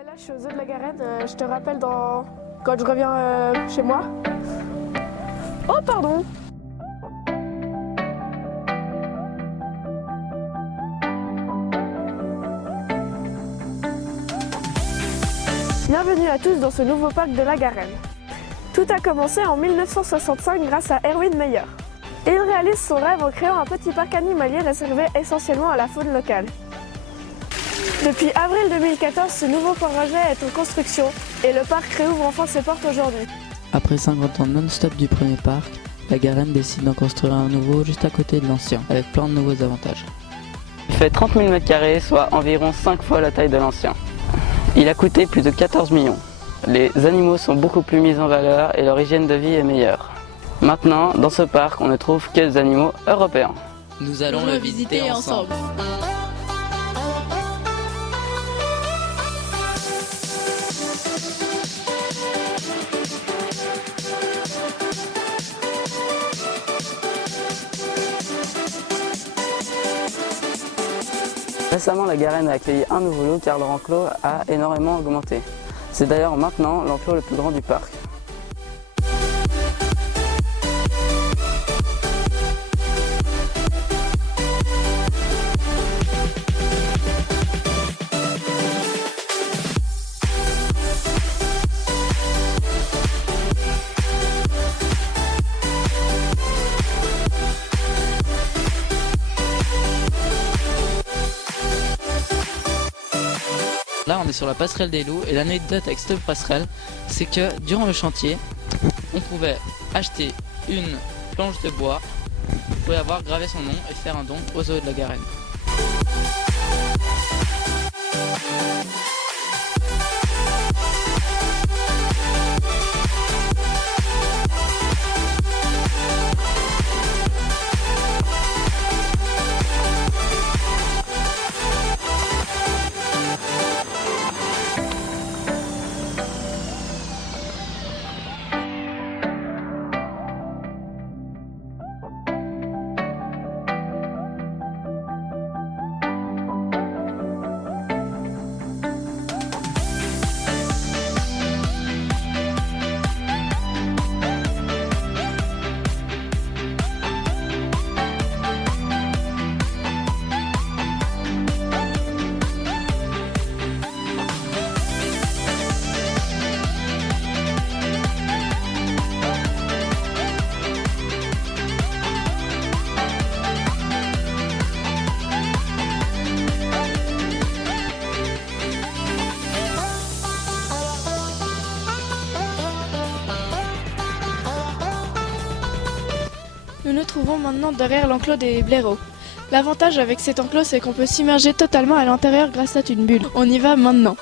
Ouais, là je suis aux eaux de la Garenne, je te rappelle quand je reviens chez moi. Oh pardon. Bienvenue à tous dans ce nouveau parc de la Garenne. Tout a commencé en 1965 grâce à Erwin Meyer. Il réalise son rêve en créant un petit parc animalier réservé essentiellement à la faune locale. Depuis avril 2014, ce nouveau projet est en construction et le parc réouvre enfin ses portes aujourd'hui. Après 50 ans non-stop du premier parc, la Garenne décide d'en construire un nouveau juste à côté de l'ancien, avec plein de nouveaux avantages. Il fait 30 000 m², soit environ 5 fois la taille de l'ancien. Il a coûté plus de 14 millions. Les animaux sont beaucoup plus mis en valeur et leur hygiène de vie est meilleure. Maintenant, dans ce parc, on ne trouve que des animaux européens. Nous allons le visiter ensemble. Récemment, la Garenne a accueilli un nouveau loup car leur enclos a énormément augmenté. C'est d'ailleurs maintenant l'enclos le plus grand du parc. Là, on est sur la passerelle des loups et l'anecdote avec cette passerelle, c'est que durant le chantier, on pouvait acheter une planche de bois, on pouvait avoir gravé son nom et faire un don aux zoos de la Garenne. Nous nous trouvons maintenant derrière l'enclos des blaireaux. L'avantage avec cet enclos, c'est qu'on peut s'immerger totalement à l'intérieur grâce à une bulle. On y va maintenant.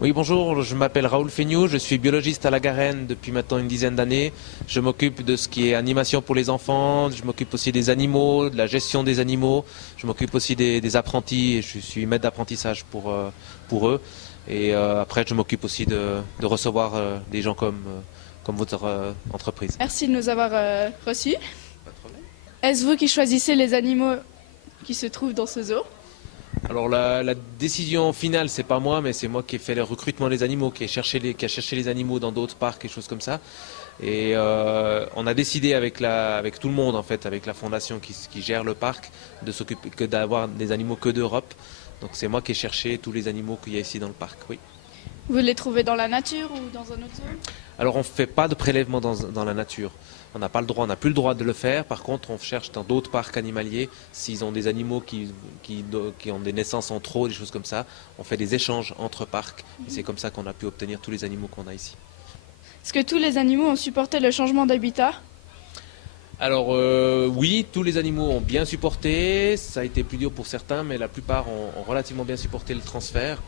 Oui, bonjour, je m'appelle Raoul Feignoux, je suis biologiste à la Garenne depuis maintenant une dizaine d'années. Je m'occupe de ce qui est animation pour les enfants, je m'occupe aussi des animaux, de la gestion des animaux, je m'occupe aussi des apprentis, et je suis maître d'apprentissage pour eux. Et après, je m'occupe aussi de recevoir des gens comme votre entreprise. Merci de nous avoir reçus. Pas de problème. Est-ce vous qui choisissez les animaux qui se trouvent dans ce zoo ? Alors la décision finale, c'est pas moi, mais c'est moi qui ai fait le recrutement des animaux, qui a cherché les animaux dans d'autres parcs et choses comme ça. Et on a décidé avec tout le monde, en fait, avec la fondation qui gère le parc, de s'occuper d'avoir des animaux que d'Europe. Donc c'est moi qui ai cherché tous les animaux qu'il y a ici dans le parc, oui. Vous les trouvez dans la nature ou dans un autre zoo ? Alors on ne fait pas de prélèvement dans la nature. On n'a pas le droit, on n'a plus le droit de le faire. Par contre, on cherche dans d'autres parcs animaliers s'ils ont des animaux qui ont des naissances en trop, des choses comme ça. On fait des échanges entre parcs et c'est comme ça qu'on a pu obtenir tous les animaux qu'on a ici. Est-ce que tous les animaux ont supporté le changement d'habitat ? Alors oui, tous les animaux ont bien supporté. Ça a été plus dur pour certains, mais la plupart ont relativement bien supporté le transfert.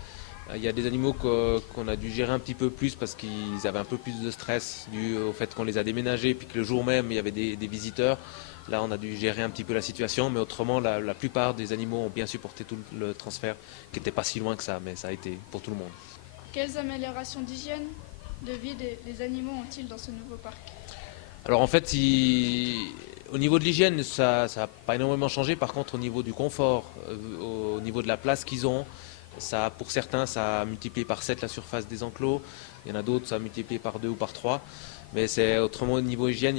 Il y a des animaux qu'on a dû gérer un petit peu plus parce qu'ils avaient un peu plus de stress dû au fait qu'on les a déménagés puis que le jour même il y avait des visiteurs. Là on a dû gérer un petit peu la situation, mais autrement la plupart des animaux ont bien supporté tout le transfert qui n'était pas si loin que ça, mais ça a été pour tout le monde. Quelles améliorations d'hygiène de vie des animaux ont-ils dans ce nouveau parc? Alors en fait, au niveau de l'hygiène, ça n'a pas énormément changé. Par contre, au niveau du confort, au niveau de la place qu'ils ont, ça, pour certains, ça a multiplié par 7 la surface des enclos. Il y en a d'autres, ça a multiplié par 2 ou par 3. Mais c'est autrement, au niveau hygiène,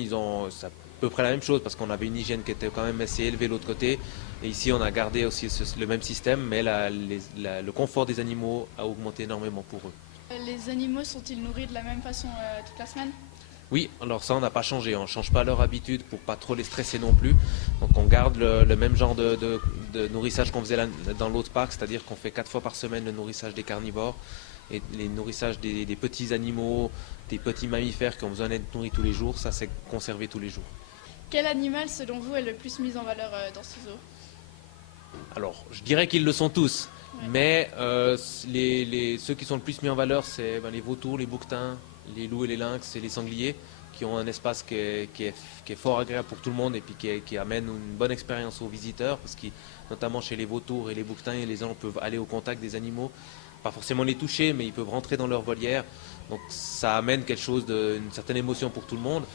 c'est à peu près la même chose parce qu'on avait une hygiène qui était quand même assez élevée de l'autre côté. Et ici, on a gardé aussi le même système, mais le confort des animaux a augmenté énormément pour eux. Les animaux sont-ils nourris de la même façon toute la semaine? Oui, alors ça on n'a pas changé, on ne change pas leur habitude pour pas trop les stresser non plus. Donc on garde le même genre de nourrissage qu'on faisait dans l'autre parc, c'est-à-dire qu'on fait 4 fois par semaine le nourrissage des carnivores et les nourrissages des petits animaux, des petits mammifères qui ont besoin d'être nourris tous les jours, ça c'est conservé tous les jours. Quel animal selon vous est le plus mis en valeur dans ce zoo? Alors je dirais qu'ils le sont tous, Ouais. mais ceux qui sont le plus mis en valeur c'est les vautours, les bouquetins, les loups et les lynx et les sangliers qui ont un espace qui est fort agréable pour tout le monde et puis qui amène une bonne expérience aux visiteurs parce que notamment chez les vautours et les bouquetins, les gens peuvent aller au contact des animaux, pas forcément les toucher mais ils peuvent rentrer dans leur volière, donc ça amène quelque chose une certaine émotion pour tout le monde.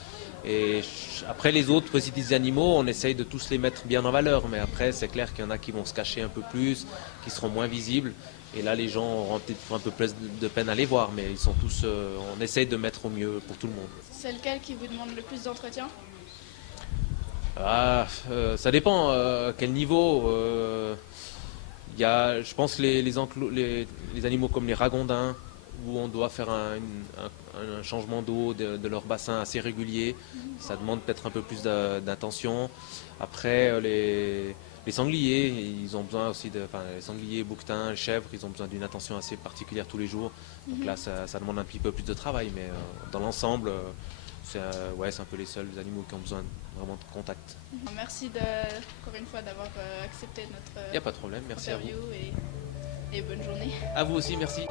Et après les autres petits animaux, on essaye de tous les mettre bien en valeur, mais après c'est clair qu'il y en a qui vont se cacher un peu plus, qui seront moins visibles. Et là, les gens auront peut-être un peu plus de peine à les voir, mais ils sont tous. On essaye de mettre au mieux pour tout le monde. C'est lequel qui vous demande le plus d'entretien? Ça dépend à quel niveau. Je pense les animaux comme les ragondins, où on doit faire un changement d'eau de leur bassin assez régulier. Ça demande peut-être un peu plus d'attention. Après, les sangliers, ils ont besoin aussi les sangliers, bouquetins, les chèvres, ils ont besoin d'une attention assez particulière tous les jours. Donc là, ça demande un petit peu plus de travail, mais dans l'ensemble, c'est un peu les seuls animaux qui ont besoin vraiment de contact. Merci encore une fois d'avoir accepté notre Il n'y a pas de problème, merci à vous. interview et bonne journée. À vous aussi, merci.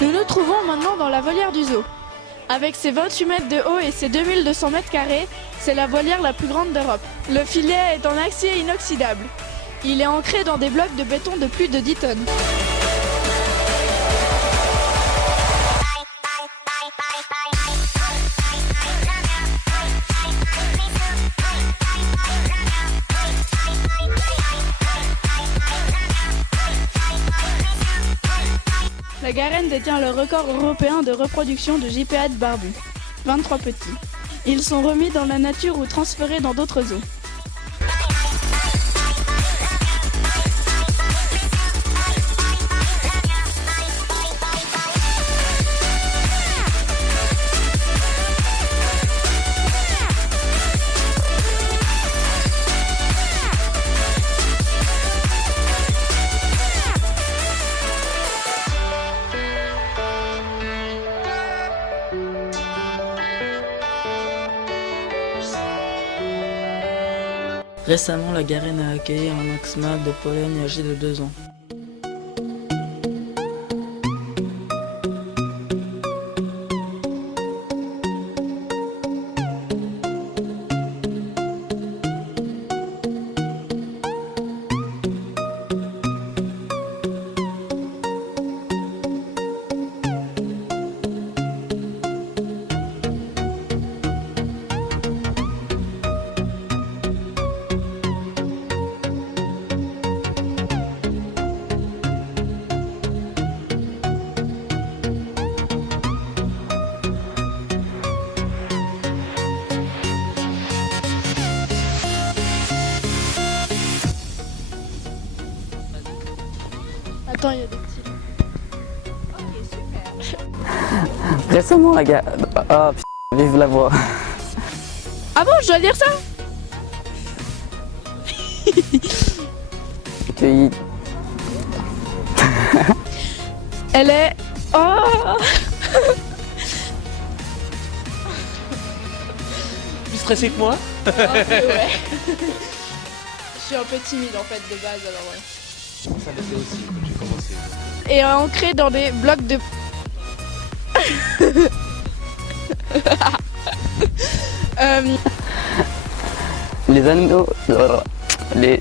Nous nous trouvons maintenant dans la volière du zoo. Avec ses 28 mètres de haut et ses 2200 mètres carrés, c'est la volière la plus grande d'Europe. Le filet est en acier inoxydable. Il est ancré dans des blocs de béton de plus de 10 tonnes. La Garenne détient le record européen de reproduction de gypaètes barbus, 23 petits. Ils sont remis dans la nature ou transférés dans d'autres zoos. Récemment, la Garenne a accueilli un maxma de Pologne âgé de 2 ans. Attends, il y a des petits. Récemment, la gare. Ah, vive la voix. Ah bon, je dois lire ça? Accueilli. Elle est... Oh! Plus stressé que moi? Ouais. Je suis un peu timide en fait de base, alors ouais. Ça l'était aussi quand j'ai commencé. Et ancré dans des blocs de... Les animaux. Les